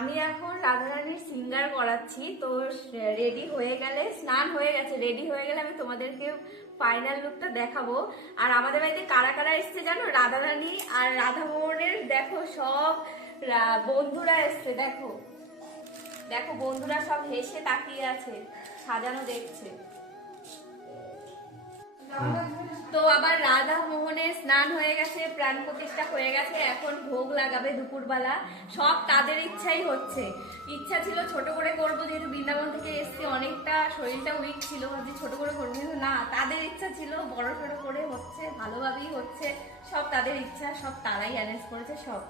আমি এখন রাধারানীর সিঙ্গার করাচ্ছি। তো রেডি হয়ে গেলে, স্নান হয়ে গেছে, রেডি হয়ে গেলে আমি তোমাদেরকে ফাইনাল লুকটা দেখাবো। আর আমাদের বাড়িতে কারা কারা এসছে জানো? রাধারানী আর রাধামোহনের দেখো সব বন্ধুরা এসছে। দেখো দেখো বন্ধুরা সব হেসে তাকিয়ে আছে, সাজানো দেখছে। তো আবার রাধা মোহনের স্নান হয়ে গেছে, প্রাণ প্রতিষ্ঠা হয়ে গেছে, এখন ভোগ লাগাবে দুপুরবেলা। সব তাদের ইচ্ছাই হচ্ছে। ইচ্ছা ছিল ছোট করে করবো, যেহেতু বৃন্দাবন থেকে এসছি, অনেকটা শরীরটা উইক ছিল, ভাবছি ছোট করে করবো, কিন্তু না, তাদের ইচ্ছা ছিল বড় সড়ো করে হচ্ছে, ভালোভাবেই হচ্ছে। সব তাদের ইচ্ছা, সব তারাই অ্যারেঞ্জ করেছে সব।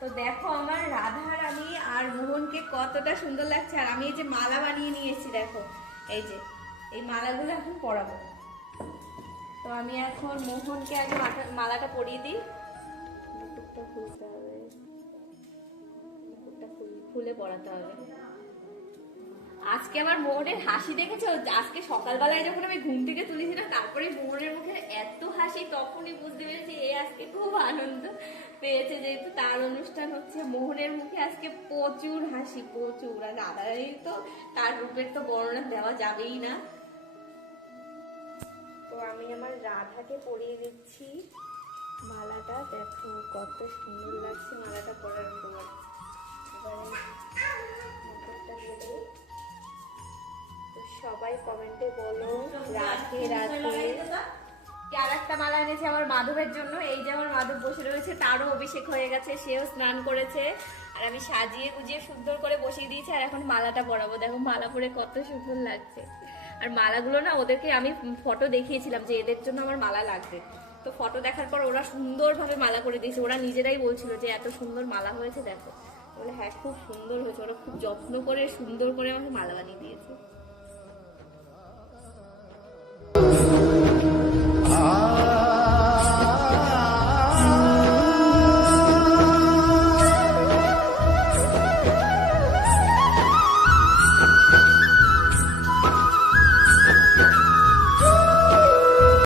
তো দেখো আমার রাধা রানী আর মোহনকে কতটা সুন্দর লাগছে। আর আমি এই যে মালা বানিয়ে নিয়ে এসেছি, দেখো এই যে এই মালাগুলো এখন পরাবো। তো আমি এখন মোহনকে আগে মালাটা পরিয়ে দিই। মুকুটটা খুলতে হবে, মুকুটটা খুলে পরাতে হবে। আজকে আমার মোহনের হাসি দেখেছো? আজকে সকালবেলায় যখন আমি ঘুম থেকে তুলেছিলাম, তারপরে মোহনের মুখে এত হাসি, তখনই বুঝতে পেরেছি এ আজকে খুব আনন্দ পেয়েছে, যেহেতু তার অনুষ্ঠান হচ্ছে। মোহনের মুখে আজকে প্রচুর হাসি, প্রচুর। আর রাধারানী তো তার রূপের তো বর্ণনা দেওয়া যাবেই না। তো আমি আমার রাধাকে পরিয়ে দিচ্ছি মালাটা। দেখো কত সুন্দর লাগছে মালাটা পরার পর। তো সবাই কমেন্টে বলো রাধে রাধে। আর একটা মালা এনেছি আমার মাধবের জন্য। এই যে আমার মাধব বসে রয়েছে, তারও অভিষেক হয়ে গেছে, সেও স্নান করেছে। আর আমি সাজিয়ে গুজিয়ে সুন্দর করে বসিয়ে দিয়েছি। আর এখন মালাটা পরাবো। দেখো মালা পরে কত সুন্দর লাগছে। আর মালাগুলো না, ওদেরকে আমি ফটো দেখিয়েছিলাম যে এদের জন্য আমার মালা লাগবে। তো ফটো দেখার পর ওরা সুন্দরভাবে মালা করে দিয়েছে। ওরা নিজেরাই বলছিল যে এত সুন্দর মালা হয়েছে, দেখো। বলে হ্যাঁ খুব সুন্দর হয়েছে। ওরা খুব যত্ন করে সুন্দর করে আমাকে মালা বানিয়ে দিয়েছে।